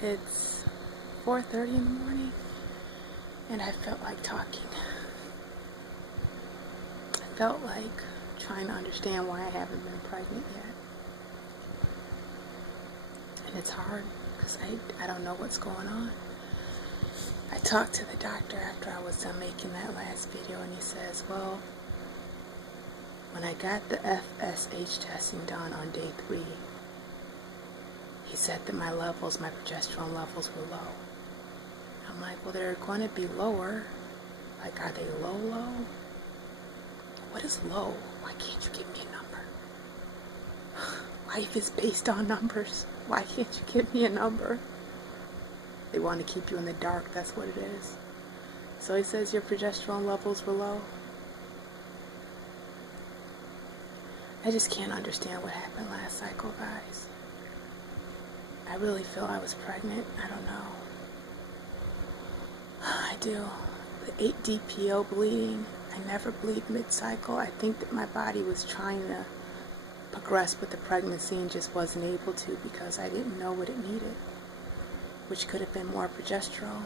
It's 4:30 in the morning, and I felt like talking. I felt like trying to understand why I haven't been pregnant yet. And it's hard because I don't know what's going on. I talked to the doctor after I was done making that last video, and he says, well, when I got the FSH testing done on day 3, he said that my progesterone levels were low. I'm like, well, they're going to be lower. Like, are they low? What is low? Why can't you give me a number? Life is based on numbers. Why can't you give me a number? They want to keep you in the dark, that's what it is. So he says your progesterone levels were low. I just can't understand what happened last cycle, guys. I really feel I was pregnant. I don't know. I do. The 8-DPO bleeding. I never bleed mid-cycle. I think that my body was trying to progress with the pregnancy and just wasn't able to because I didn't know what it needed, which could have been more progesterone.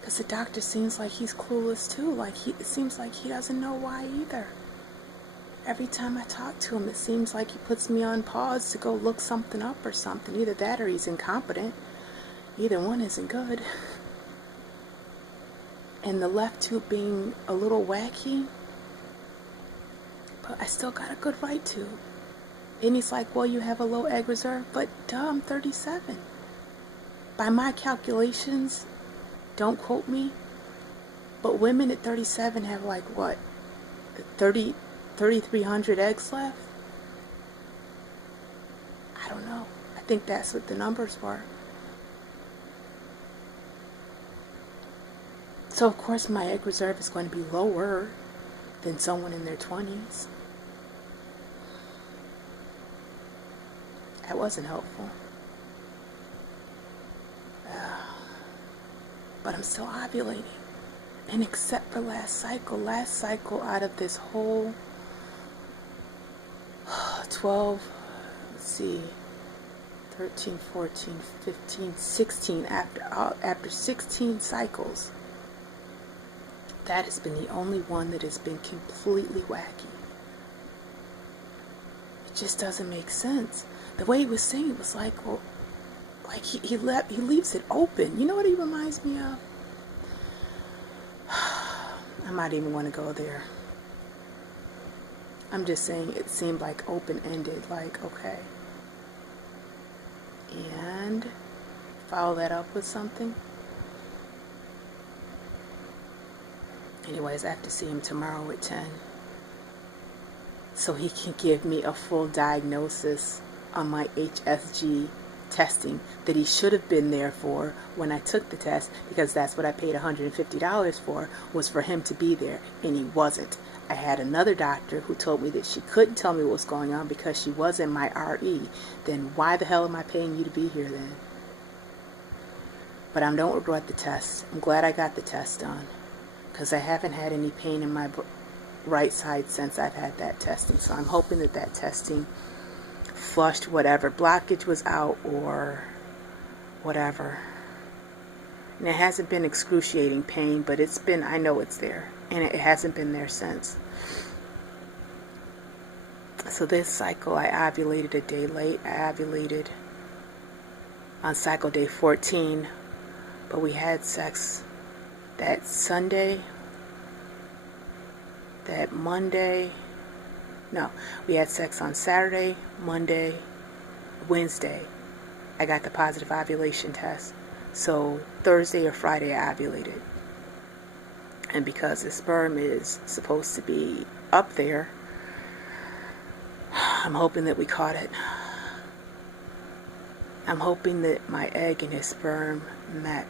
Because the doctor seems like he's clueless too. It seems like he doesn't know why either. Every time I talk to him, it seems like he puts me on pause to go look something up or something. Either that or he's incompetent. Either one isn't good. And the left tube being a little wacky, but I still got a good right tube. And he's like, well, you have a low egg reserve, but duh, I'm 37. By my calculations, don't quote me, but women at 37 have like what, 3,300 eggs left? I don't know. I think that's what the numbers were. So of course my egg reserve is going to be lower than someone in their 20s. That wasn't helpful. But I'm still ovulating. And except for last cycle out of this whole 12, let's see, 13, 14, 15, 16, after 16 cycles, that has been the only one that has been completely wacky. It just doesn't make sense. The way he was saying it was like, well, like he leaves it open. You know what he reminds me of? I might even want to go there. I'm just saying it seemed like open-ended, like, okay. And follow that up with something. Anyways, I have to see him tomorrow at 10. So he can give me a full diagnosis on my HSG testing that he should have been there for when I took the test, because that's what I paid $150 for, was for him to be there, and he wasn't. I had another doctor who told me that she couldn't tell me what was going on because she wasn't my RE. Then why the hell am I paying you to be here then? But I don't regret the test. I'm glad I got the test done, because I haven't had any pain in my right side since I've had that testing. So I'm hoping that that testing flushed whatever blockage was out or whatever. And it hasn't been excruciating pain, but it's been, I know it's there, and it hasn't been there since. So this cycle I ovulated a day late. I ovulated on cycle day 14, but we had sex that Sunday, that Monday. No, we had sex on Saturday, Monday, Wednesday. I got the positive ovulation test. So Thursday or Friday I ovulated. And because the sperm is supposed to be up there, I'm hoping that we caught it. I'm hoping that my egg and his sperm met.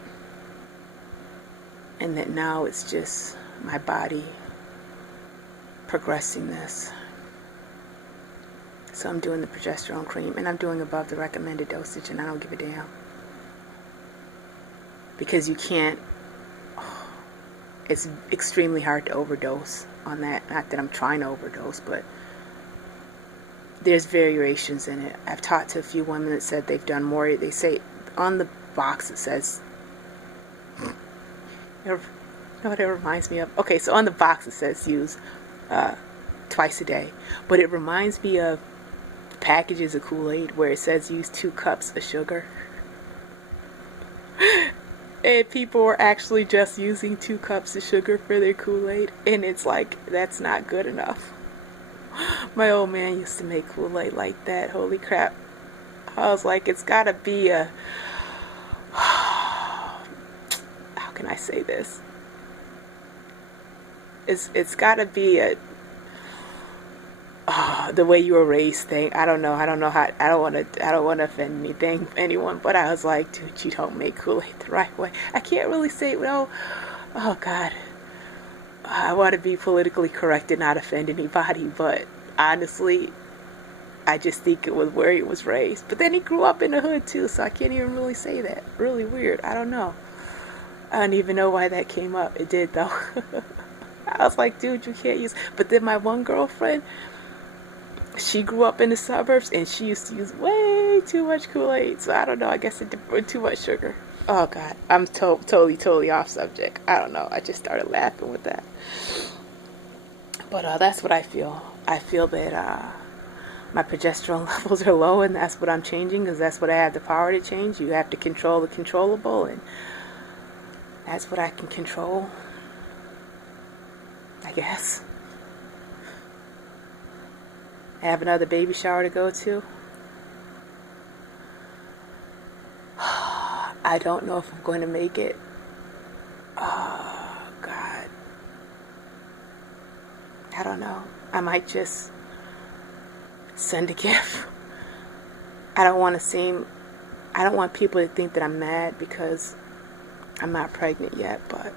And that now it's just my body progressing this. So I'm doing the progesterone cream, and I'm doing above the recommended dosage, and I don't give a damn. Because you can't, it's extremely hard to overdose on that. Not that I'm trying to overdose, but there's variations in it. I've talked to a few women that said they've done more. They say on the box it says, you know what it reminds me of? Okay, so on the box it says use twice a day. But it reminds me of packages of Kool-Aid where it says use 2 cups of sugar. And people are actually just using 2 cups of sugar for their Kool-Aid. And it's like, that's not good enough. My old man used to make Kool-Aid like that. Holy crap. I was like, it's gotta be a... How can I say this? It's gotta be a... the way you were raised thing. I don't know how... I don't want to offend anyone, but I was like, dude, you don't make Kool-Aid the right way. I can't really say, well, oh God. I want to be politically correct and not offend anybody, but honestly, I just think it was where he was raised. But then he grew up in the hood too, so I can't even really say that. Really weird. I don't know. I don't even know why that came up. It did though. I was like, dude, you can't use... But then my one girlfriend, she grew up in the suburbs and she used to use way too much Kool-Aid. So I don't know. I guess it did too much sugar. Oh God, I'm totally off subject. I don't know. I just started laughing with that. But that's what I feel. I feel that my progesterone levels are low, and that's what I'm changing, because that's what I have the power to change. You have to control the controllable, and that's what I can control, I guess. I have another baby shower to go to. I don't know if I'm going to make it. Oh, God. I don't know. I might just send a gift. I don't want people to think that I'm mad because I'm not pregnant yet, but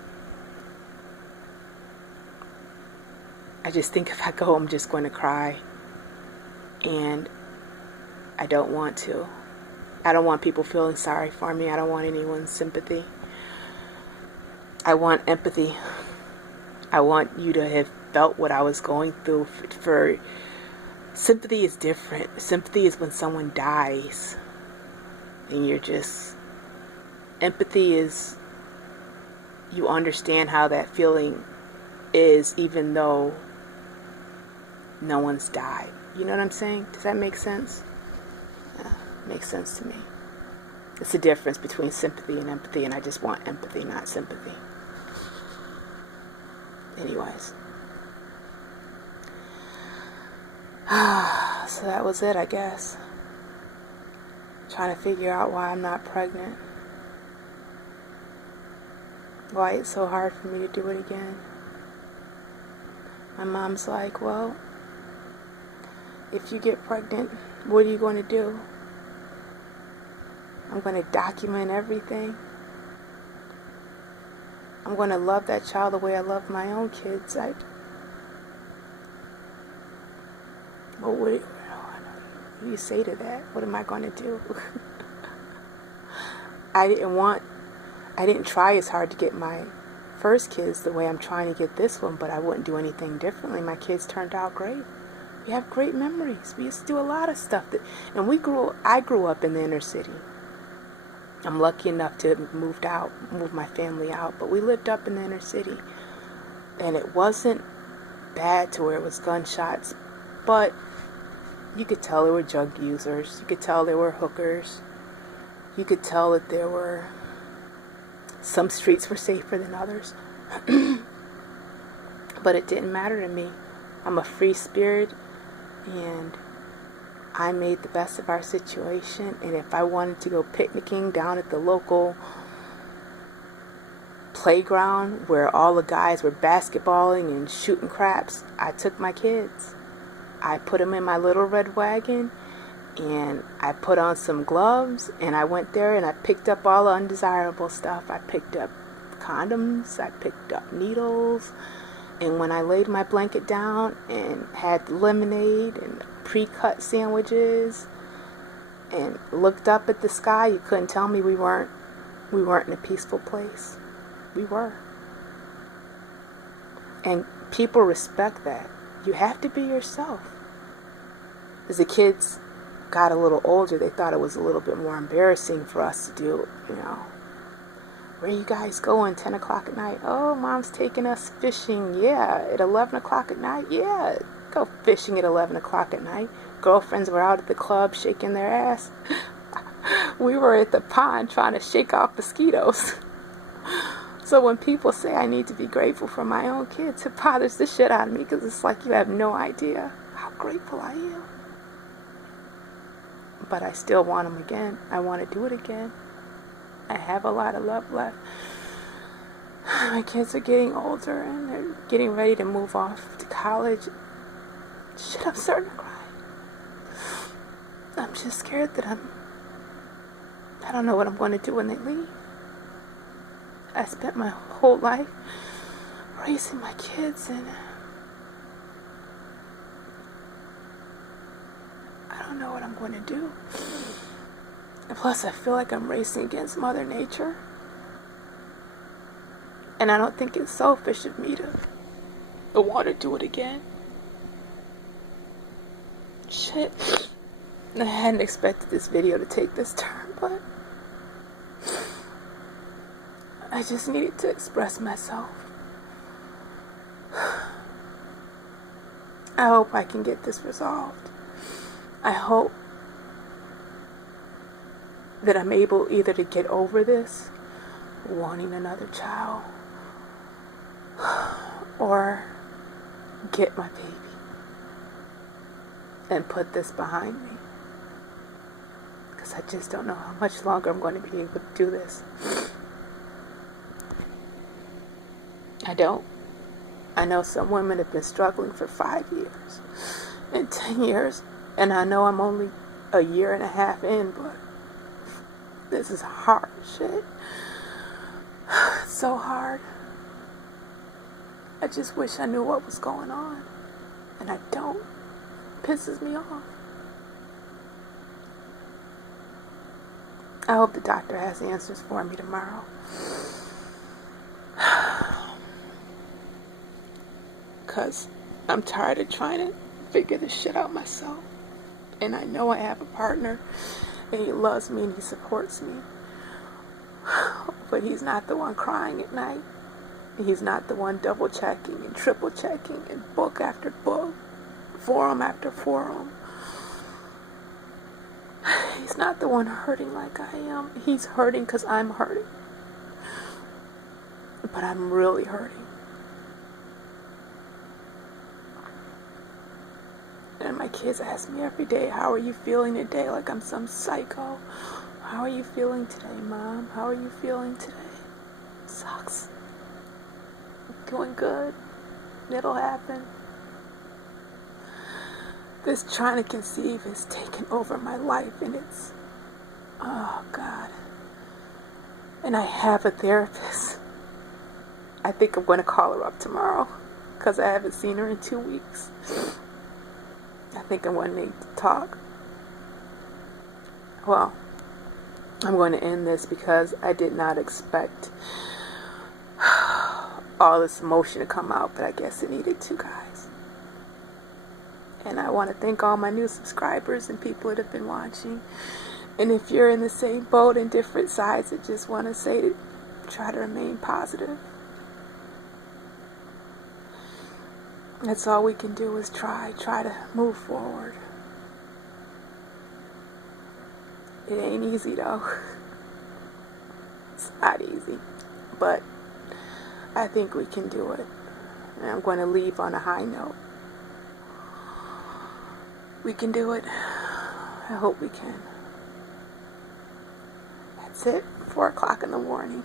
I just think if I go, I'm just going to cry. And I don't want to. I don't want people feeling sorry for me. I don't want anyone's sympathy. I want empathy. I want you to have felt what I was going through. For sympathy is different. Sympathy is when someone dies and you're just... Empathy is you understand how that feeling is, even though no one's died. You know what I'm saying? Does that make sense? Yeah, makes sense to me. It's the difference between sympathy and empathy, and I just want empathy, not sympathy. Anyways. So that was it, I guess. Trying to figure out why I'm not pregnant. Why it's so hard for me to do it again. My mom's like, well, if you get pregnant, what are you going to do? I'm going to document everything. I'm going to love that child the way I love my own kids. What do you say to that? What am I going to do? I didn't try as hard to get my first kids the way I'm trying to get this one, but I wouldn't do anything differently. My kids turned out great. We have great memories. We used to do a lot of stuff and I grew up in the inner city. I'm lucky enough to have moved my family out, but we lived up in the inner city. And it wasn't bad to where it was gunshots, but you could tell there were drug users. You could tell there were hookers. You could tell that there were... Some streets were safer than others. But it didn't matter to me. I'm a free spirit, and I made the best of our situation. And if I wanted to go picnicking down at the local playground where all the guys were basketballing and shooting craps, I took my kids. I put them in my little red wagon, and I put on some gloves, and I went there and I picked up all the undesirable stuff. I picked up condoms, I picked up needles, and when I laid my blanket down and had lemonade and pre-cut sandwiches and looked up at the sky, you couldn't tell me we weren't in a peaceful place. We were. And people respect that. You have to be yourself. As the kids got a little older, they thought it was a little bit more embarrassing for us to do, where you guys going 10 o'clock at night? Oh, mom's taking us fishing. Yeah, at 11 o'clock at night. Yeah, go fishing at 11 o'clock at night. Girlfriends were out at the club shaking their ass. We were at the pond trying to shake off mosquitoes. So when people say I need to be grateful for my own kids, it bothers the shit out of me, because it's like you have no idea how grateful I am. But I still want them again. I want to do it again. I have a lot of love left. My kids are getting older and they're getting ready to move off to college. Shit, I'm starting to cry. I'm just scared that I don't know what I'm going to do when they leave. I spent my whole life raising my kids, and I don't know what I'm going to do. And plus, I feel like I'm racing against Mother Nature. And I don't think it's selfish of me to want to do it again. Shit. I hadn't expected this video to take this turn, but I just needed to express myself. I hope I can get this resolved. I hope that I'm able either to get over this, wanting another child, or get my baby and put this behind me. Because I just don't know how much longer I'm going to be able to do this. I don't. I know some women have been struggling for 5 years and 10 years, and I know I'm only a year and a half in, but this is hard shit. It's so hard. I just wish I knew what was going on, and I don't. It pisses me off. I hope the doctor has answers for me tomorrow. Because I'm tired of trying to figure this shit out myself. And I know I have a partner, and he loves me and he supports me. But he's not the one crying at night. He's not the one double checking and triple checking and book after book, forum after forum. He's not the one hurting like I am. He's hurting because I'm hurting. But I'm really hurting. And my kids ask me every day, how are you feeling today? Like I'm some psycho. How are you feeling today, Mom? How are you feeling today? Sucks. I'm doing good. It'll happen. This trying to conceive has taken over my life, and it's, oh God. And I have a therapist. I think I'm going to call her up tomorrow, because I haven't seen her in 2 weeks. I think I'm going to need to talk. Well, I'm going to end this because I did not expect all this emotion to come out, but I guess it needed to, guys. And I want to thank all my new subscribers and people that have been watching. And if you're in the same boat in different sides, I just want to say to try to remain positive. That's all we can do is try to move forward. It ain't easy though. It's not easy, but I think we can do it. And I'm going to leave on a high note. We can do it. I hope we can. That's it. 4 o'clock in the morning.